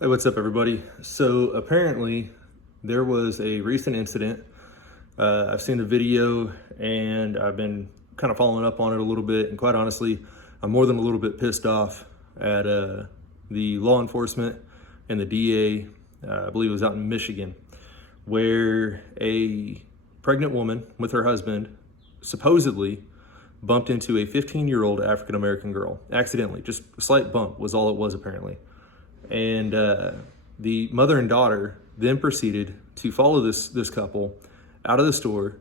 Hey, what's up, everybody? So apparently there was a recent incident. I've seen the video and I've been kind of following up on it a little bit. And quite honestly, I'm more than a little bit pissed off at the law enforcement and the DA, I believe it was out in Michigan, where a pregnant woman with her husband supposedly bumped into a 15-year-old African-American girl accidentally. Just a slight bump was all it was, apparently. And the mother and daughter then proceeded to follow this couple out of the store,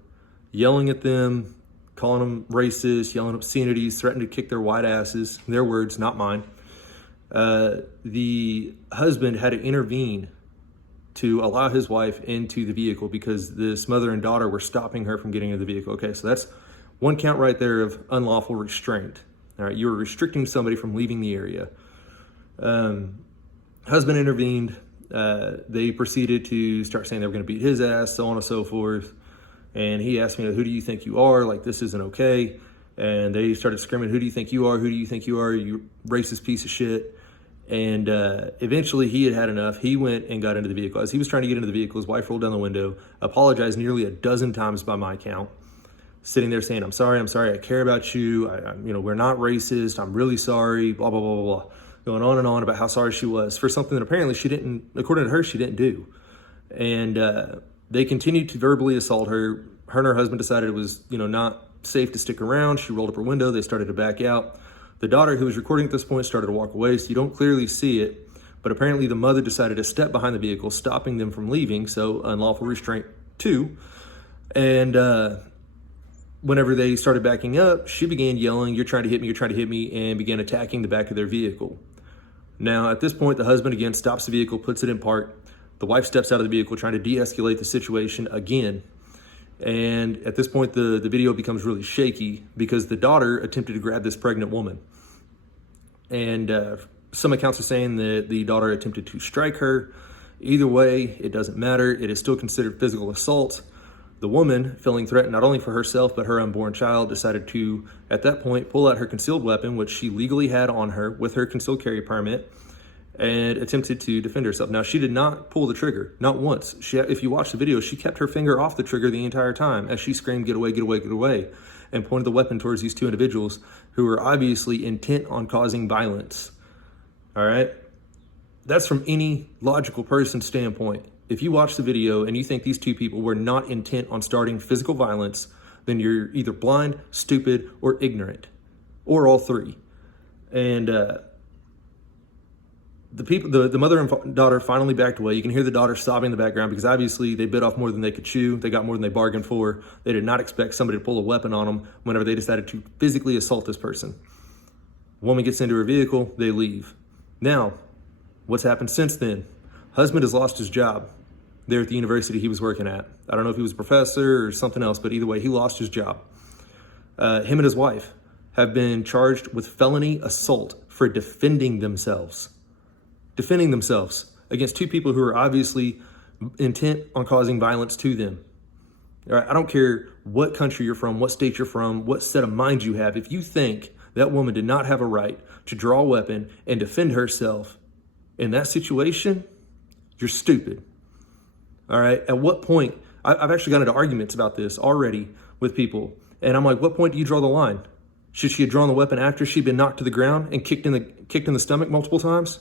yelling at them, calling them racist, yelling obscenities, threatening to kick their white asses. Their words, not mine. The husband had to intervene to allow his wife into the vehicle because this mother and daughter were stopping her from getting into the vehicle. Okay, so that's one count right there of unlawful restraint. All right, you were restricting somebody from leaving the area. Husband intervened. They proceeded to start saying they were going to beat his ass, so on and so forth. And he asked me, who do you think you are? Like, this isn't okay. And they started screaming, who do you think you are? Who do you think you are? You racist piece of shit. And eventually he had enough. He went and got into the vehicle. As he was trying to get into the vehicle, his wife rolled down the window, apologized nearly a dozen times by my count, sitting there saying, I'm sorry, I care about you. We're not racist. I'm really sorry, blah, blah, blah, blah, blah. Going on and on about how sorry she was for something that apparently she didn't, according to her, she didn't do. And they continued to verbally assault her. Her and her husband decided it was, not safe to stick around. She rolled up her window. They started to back out. The daughter, who was recording at this point, started to walk away, so you don't clearly see it. But apparently the mother decided to step behind the vehicle, stopping them from leaving, so unlawful restraint 2. And whenever they started backing up, she began yelling, you're trying to hit me, and began attacking the back of their vehicle. Now, at this point, the husband again stops the vehicle, puts it in park. The wife steps out of the vehicle, trying to de-escalate the situation again. And at this point, the video becomes really shaky because the daughter attempted to grab this pregnant woman. And some accounts are saying that the daughter attempted to strike her. Either way, it doesn't matter. It is still considered physical assault. The woman, feeling threatened not only for herself but her unborn child, decided to, at that point, pull out her concealed weapon, which she legally had on her with her concealed carry permit, and attempted to defend herself. Now, she did not pull the trigger, not once. If you watch the video, she kept her finger off the trigger the entire time as she screamed, get away, get away, get away, and pointed the weapon towards these two individuals who were obviously intent on causing violence. All right? That's from any logical person's standpoint. If you watch the video and you think these two people were not intent on starting physical violence, then you're either blind, stupid, or ignorant, or all three. And the mother and daughter finally backed away. You can hear the daughter sobbing in the background because obviously they bit off more than they could chew. They got more than they bargained for. They did not expect somebody to pull a weapon on them whenever they decided to physically assault this person. Woman gets into her vehicle, they leave. Now, what's happened since then? Husband has lost his job there at the university he was working at. I don't know if he was a professor or something else, but either way, he lost his job. Him and his wife have been charged with felony assault for defending themselves against two people who are obviously intent on causing violence to them. All right, I don't care what country you're from, what state you're from, what set of mind you have. If you think that woman did not have a right to draw a weapon and defend herself in that situation, you're stupid. All right. At what point, I've actually got into arguments about this already with people. And I'm like, what point do you draw the line? Should she have drawn the weapon after she'd been knocked to the ground and kicked in the stomach multiple times,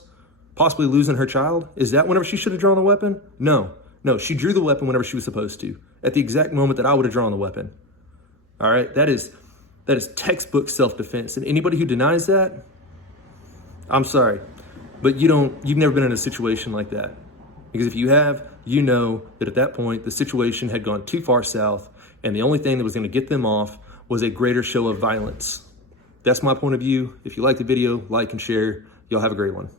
possibly losing her child? Is that whenever she should have drawn the weapon? No, she drew the weapon whenever she was supposed to, at the exact moment that I would have drawn the weapon. All right. That is textbook self-defense. And anybody who denies that, I'm sorry, but you've never been in a situation like that. Because if you have, you know that at that point, the situation had gone too far south, and the only thing that was going to get them off was a greater show of violence. That's my point of view. If you like the video, like and share. Y'all have a great one.